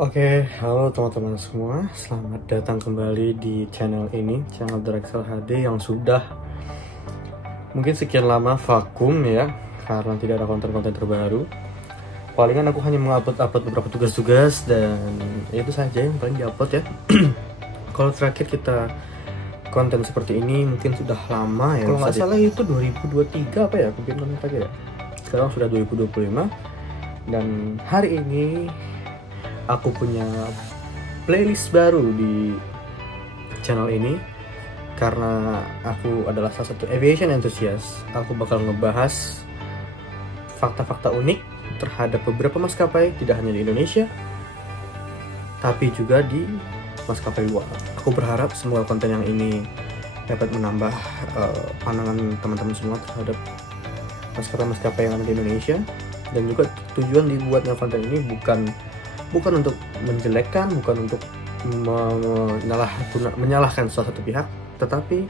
Oke, halo teman-teman semua, selamat datang kembali di channel ini, channel Drexel HD yang sudah mungkin sekian lama vakum ya, karena tidak ada konten-konten terbaru. Palingan aku hanya mengupload beberapa tugas-tugas dan itu saja yang paling diupload ya. Kalau terakhir kita konten seperti ini mungkin sudah lama ya, kalau nggak salah itu 2023 apa ya, aku bikin konten terakhir ya. Sekarang sudah 2025 dan hari ini aku punya playlist baru di channel ini karena aku adalah salah satu aviation enthusiast. Aku bakal ngebahas fakta-fakta unik terhadap beberapa maskapai, tidak hanya di Indonesia tapi juga di maskapai luar. Aku berharap semua konten yang ini dapat menambah pandangan teman-teman semua terhadap maskapai-maskapai yang ada di Indonesia. Dan juga tujuan dibuatnya konten ini bukan untuk menjelekkan, bukan untuk menyalahkan salah satu pihak, tetapi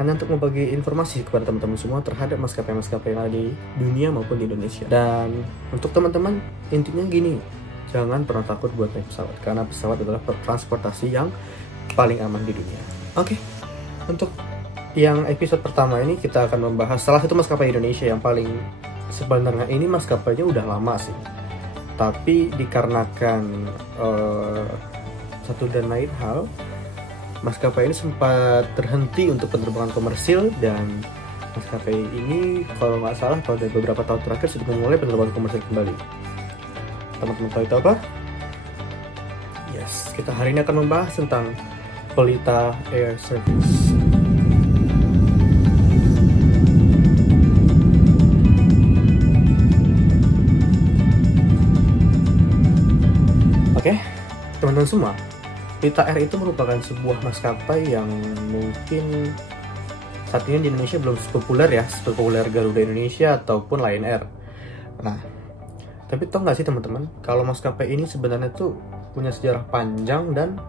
hanya untuk membagi informasi kepada teman-teman semua terhadap maskapai-maskapai yang ada di dunia maupun di Indonesia. Dan untuk teman-teman, intinya gini, jangan pernah takut buat naik pesawat, karena pesawat adalah transportasi yang paling aman di dunia. Oke, untuk yang episode pertama ini kita akan membahas salah satu maskapai Indonesia yang paling, sebenarnya ini maskapainya udah lama sih, tapi dikarenakan satu dan lain hal, maskapai ini sempat terhenti untuk penerbangan komersil. Dan maskapai ini kalau nggak salah pada beberapa tahun terakhir sudah memulai penerbangan komersil kembali. Teman-teman tahu itu apa? Yes, kita hari ini akan membahas tentang Pelita Air Service. Oke, teman-teman semua, Pelita Air itu merupakan sebuah maskapai yang mungkin saat ini di Indonesia belum sepopuler ya, sepopuler Garuda Indonesia ataupun Lion Air. Nah, tapi tau nggak sih teman-teman, kalau maskapai ini sebenarnya tuh punya sejarah panjang dan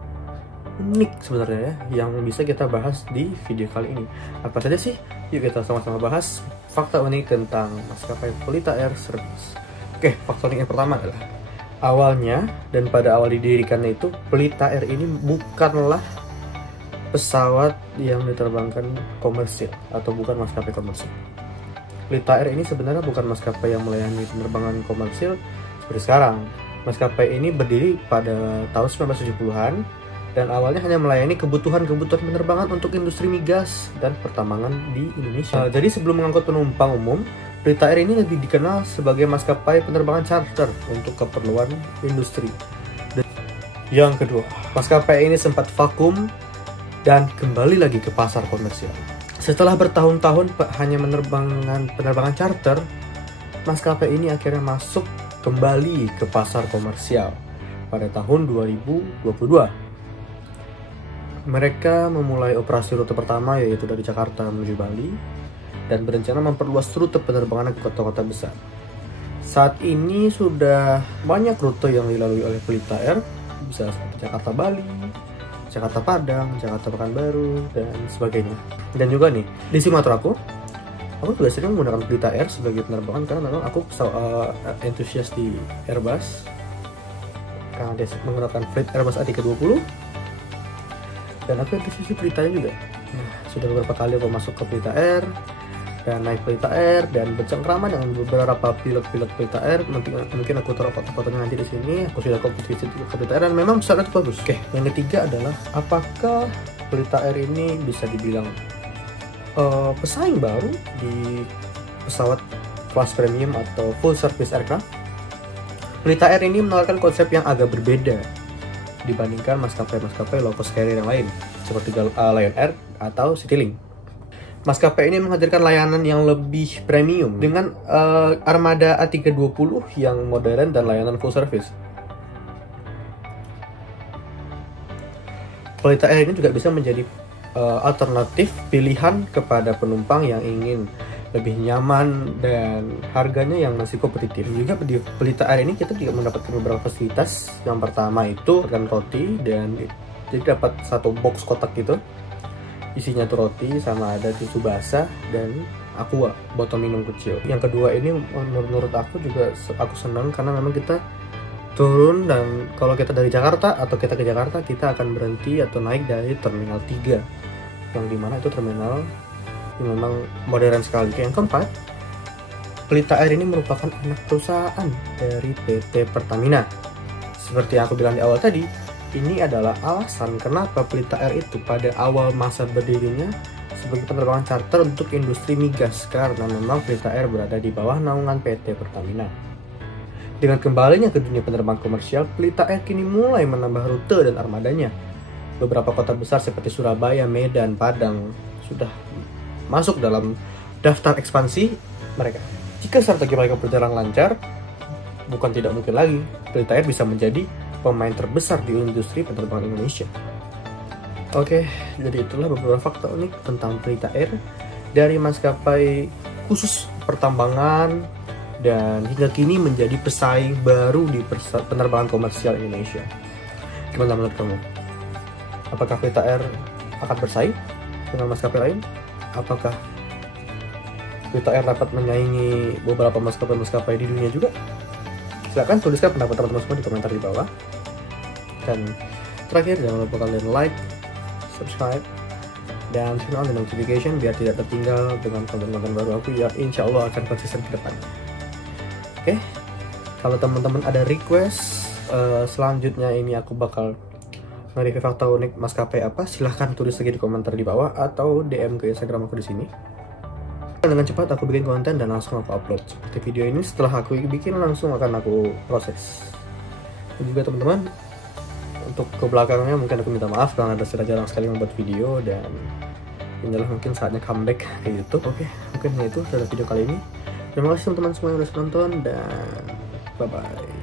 unik sebenarnya ya, yang bisa kita bahas di video kali ini. Apa saja sih? Yuk kita sama-sama bahas fakta unik tentang maskapai Pelita Air Service. Oke, fakta unik yang pertama adalah awalnya dan pada awal didirikannya itu, Pelita Air ini bukanlah pesawat yang diterbangkan komersil atau bukan maskapai komersil. Pelita Air ini sebenarnya bukan maskapai yang melayani penerbangan komersil seperti sekarang. Maskapai ini berdiri pada tahun 1970-an dan awalnya hanya melayani kebutuhan-kebutuhan penerbangan untuk industri migas dan pertambangan di Indonesia. Jadi sebelum mengangkut penumpang umum, Pelita Air ini lebih dikenal sebagai maskapai penerbangan charter untuk keperluan industri. Dan yang kedua, maskapai ini sempat vakum dan kembali lagi ke pasar komersial. Setelah bertahun-tahun hanya penerbangan charter, maskapai ini akhirnya masuk kembali ke pasar komersial pada tahun 2022. Mereka memulai operasi rute pertama, yaitu dari Jakarta menuju Bali, dan berencana memperluas rute penerbangan ke kota-kota besar. Saat ini sudah banyak rute yang dilalui oleh Pelita Air, bisa seperti Jakarta Bali, Jakarta Padang, Jakarta Pekanbaru, dan sebagainya. Dan juga nih, di Sumatera aku juga sering menggunakan Pelita Air sebagai penerbangan karena memang aku entusias di Airbus, karena dia menggunakan fleet Airbus A320, dan aku entusias di Pelita Air juga. Nah, sudah beberapa kali aku masuk ke Pelita Air dan naik Pelita Air dan bercengkrama dengan beberapa pilot-pilot Pelita Air. Mungkin aku taruh foto-fotonya nanti di sini. Aku sudah kompetisi ke Pelita Air dan memang pesawatnya itu bagus. Oke, yang ketiga adalah apakah Pelita Air ini bisa dibilang pesaing baru di pesawat kelas premium atau full service aircraft? Pelita Air ini menawarkan konsep yang agak berbeda dibandingkan maskapai-maskapai low cost carrier yang lain seperti Lion Air atau Citylink. Maskapai ini menghadirkan layanan yang lebih premium dengan armada A320 yang modern dan layanan full service. Pelita Air ini juga bisa menjadi alternatif pilihan kepada penumpang yang ingin lebih nyaman dan harganya yang masih kompetitif. Juga di Pelita Air ini kita juga mendapatkan beberapa fasilitas. Yang pertama itu makan roti, dan jadi dapat satu box kotak gitu, isinya tuh roti sama ada tisu basah dan aqua, botol minum kecil. Yang kedua ini menurut aku juga aku senang karena memang kita turun, dan kalau kita dari Jakarta atau kita ke Jakarta, kita akan berhenti atau naik dari Terminal 3, yang dimana itu terminal yang memang modern sekali. Yang keempat, Pelita Air ini merupakan anak perusahaan dari PT Pertamina. Seperti yang aku bilang di awal tadi, ini adalah alasan kenapa Pelita Air itu pada awal masa berdirinya sebagai penerbangan charter untuk industri migas, karena memang Pelita Air berada di bawah naungan PT Pertamina. Dengan kembalinya ke dunia penerbangan komersial, Pelita Air kini mulai menambah rute dan armadanya. Beberapa kota besar seperti Surabaya, Medan, Padang sudah masuk dalam daftar ekspansi mereka. Jika strategi mereka berjalan lancar, bukan tidak mungkin lagi Pelita Air bisa menjadi pemain terbesar di industri penerbangan Indonesia. Oke, jadi itulah beberapa fakta unik tentang Pelita Air dari maskapai khusus pertambangan dan hingga kini menjadi pesaing baru di penerbangan komersial Indonesia. Gimana menurut kamu? Apakah Pelita Air akan bersaing dengan maskapai lain? Apakah Pelita Air dapat menyaingi beberapa maskapai-maskapai di dunia juga? Silahkan tuliskan pendapat teman-teman semua di komentar di bawah. Dan terakhir, jangan lupa kalian like, subscribe, dan turn on the notification biar tidak tertinggal dengan konten-konten baru aku yang insya Allah akan konsisten ke depan. Oke, kalau teman-teman ada request selanjutnya ini aku bakal nge-review fakta unik maskapai apa, silahkan tulis lagi di komentar di bawah atau DM ke Instagram aku di sini. Dengan cepat aku bikin konten dan langsung aku upload. Seperti video ini, setelah aku bikin langsung akan aku proses. Dan juga teman-teman, untuk ke belakangnya mungkin aku minta maaf karena ada sudah jarang sekali membuat video, dan inilah mungkin saatnya comeback ke YouTube. Oke, mungkin itu adalah video kali ini. Terima kasih teman-teman semua yang sudah nonton, dan bye-bye.